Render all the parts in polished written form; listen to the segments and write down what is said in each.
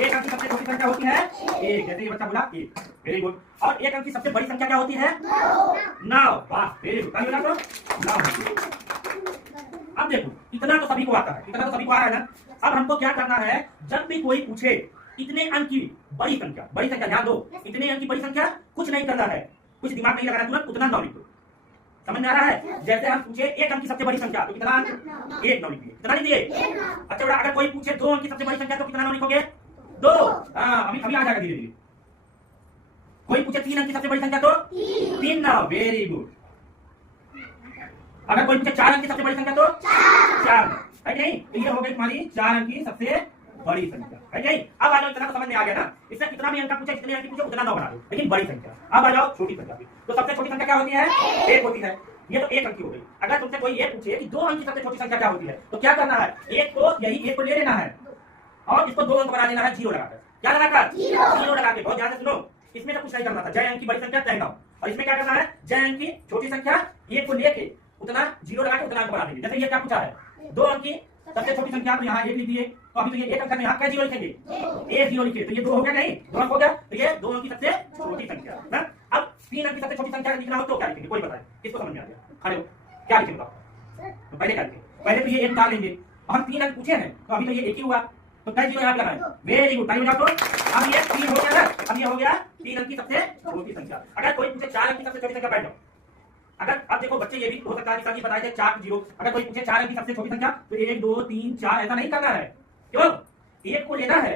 एक अंक की सबसे छोटी संख्या होती है एक, जैसे ये बच्चा बोला एक, वेरी गुड। और एक अंक की सबसे बड़ी संख्या क्या होती है? 9। वाह वेरी गुड, तो 9। अब देखो इतना तो सभी को आता है, इतना तो सभी को आ रहा है ना। अब हमको क्या करना है, जब भी कोई पूछे इतने अंक की बड़ी संख्या, बड़ी संख्या ध्यान दो, इतने अंक की बड़ी संख्या कुछ नहीं करना है, कुछ दिमाग नहीं लगाना, तुरंत उतना 9 लिख दो। समझ में आ रहा है? जैसे हम पूछे एक अंक की सबसे बड़ी संख्या तो कितना अंक? 1 9 लिखिए, कितना लिख दिए? अच्छा बेटा, अगर कोई पूछे 2 अंक की सबसे बड़ी संख्या तो कितना 9 लिखोगे? 2। अभी आ जाएगा धीरे धीरे। कोई पूछे 3 अंक की सबसे बड़ी संख्या तो 3 9, वेरी गुड। अगर कोई पूछे 4 अंक की सबसे बड़ी संख्या तो 4 है नहीं? तो ये हो गई तुम्हारी 4 अंक की सबसे बड़ी संख्या, है नहीं? अब आ जाओ, इतना तो समझ में आ गया ना। इससे कितना भी अंक पूछे, जितने अंक पूछे उतना 9 बना दो, लेकिन बड़ी संख्या। अब आ जाओ छोटी संख्या पे। तो सबसे छोटी संख्या क्या होती है? 1 होती है। ये तो 1 अंक की हो गई। अगर तुमसे कोई ये पूछे कि 2 अंक की सबसे छोटी संख्या क्या होती है, तो क्या करना है? एक को यही एक को ले लेना है और इसको 2 अंक बना देना है, 0 लगाकर। क्या लगाकर? 0 लगा के। बहुत ध्यान से सुनो, इसमें तो कुछ नहीं करना था, जय अंक की बड़ी संख्या तय नाम, और इसमें क्या करना है, जय अंक की छोटी संख्या एक को लेके उतना 0 लगा के उतना अंक बना देंगे। जैसे ये क्या पूछा है, 2 अंक की सबसे छोटी संख्या, तो यहाँ 1 लिख दिए, तो अभी तो ये 1 अंक में यहाँ क्या 0 लिखेंगे? 1 0 लिखे, तो ये 2 हो गया नहीं? 2 अंक हो गया, तो ये 2 अंक की सबसे छोटी संख्या है। अब 3 अंक की सबसे छोटी संख्या लिखना हो तो क्या लिखेंगे, कोई बताए? किसको समझ में आ गया? खड़े हो, क्या लिखेंगे बताओ? तो पहले क्या लिखेंगे? पहले तो ये 1 डाल लेंगे, और हम 3 अंक पूछे हैं तो अभी तो ये 1 ही हुआ, तो कई 0 यहाँ पे लगाए, वेरी गुड। टाइम हो जाओ। अब ये 3 हो गया ना, अब ये हो गया 3 अंक की सबसे छोटी संख्या। अगर कोई पूछे 4 अंक की सबसे छोटी संख्या, बैठ जाओ। अगर अब देखो बच्चे, ये भी हो सकता है कि सर जी बताए थे 4 0, अगर कोई पूछे 4 अंक की सबसे छोटी संख्या तो 1 2 3 4 ऐसा नहीं करना है। क्यों? एक को लेना है,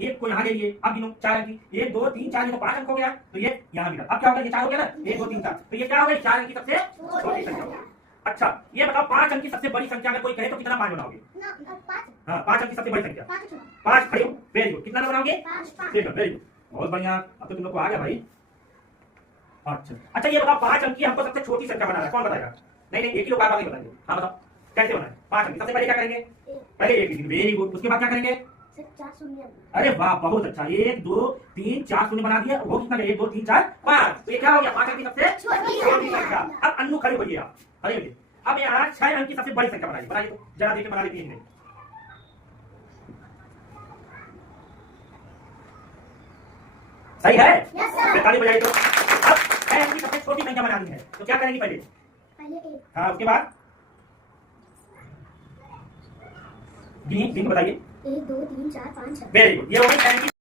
एक को यहाँ ले लिए, अब गिनो 4 अंक की, 1 2 3 4, ये तो 5 अंक हो गया, तो ये यहाँ मिला। अब क्या हो गया, ये 4 हो गया ना, 1 2 3 4, तो ये क्या हो गया, 4 अंक की सबसे छोटी संख्या हो गई। अच्छा ये बताओ, 5 अंक की सबसे बड़ी संख्या अगर कोई कहे तो कितना 5 बनाओगे? हाँ, 5 अंक की सबसे बड़ी संख्या 5। खड़े हो, वेरी गुड। कितना बनाओगे? ठीक है, वेरी गुड, बहुत बढ़िया। अब तो तुम लोग को आ गया भाई। अच्छा ये बताओ, 5 अंक की हमको सबसे छोटी संख्या बनाना है, कौन बताएगा? नहीं एक ही लोग बार नहीं बताएंगे। हाँ बताओ कैसे बनाए 5 अंक की? सबसे पहले क्या करेंगे? पहले 1 लिखेंगे, वेरी गुड। उसके बाद क्या करेंगे? 4 शून्य। अरे वाह बहुत अच्छा, 1 2 3 4 शून्य बना दिया। वो कितना? 1 2 3 4 5, तो ये क्या हो गया? 5 अंक की सबसे छोटी संख्या। अब अन्नू खड़े होइए, आप खड़े होइए। अब यहाँ 6 अंक की सबसे बड़ी संख्या बनाइए, बनाइए तो जरा देखिए, बना लीजिए। सही है? ताली बजाइए। तो अब 6 अंक की सबसे छोटी संख्या बनानी है, तो क्या करेंगे? पहले 1। हाँ, उसके बाद गिन बताइए। 1 2 3 4 5 6। वेरी गुड, ये हो गई 6 अंक की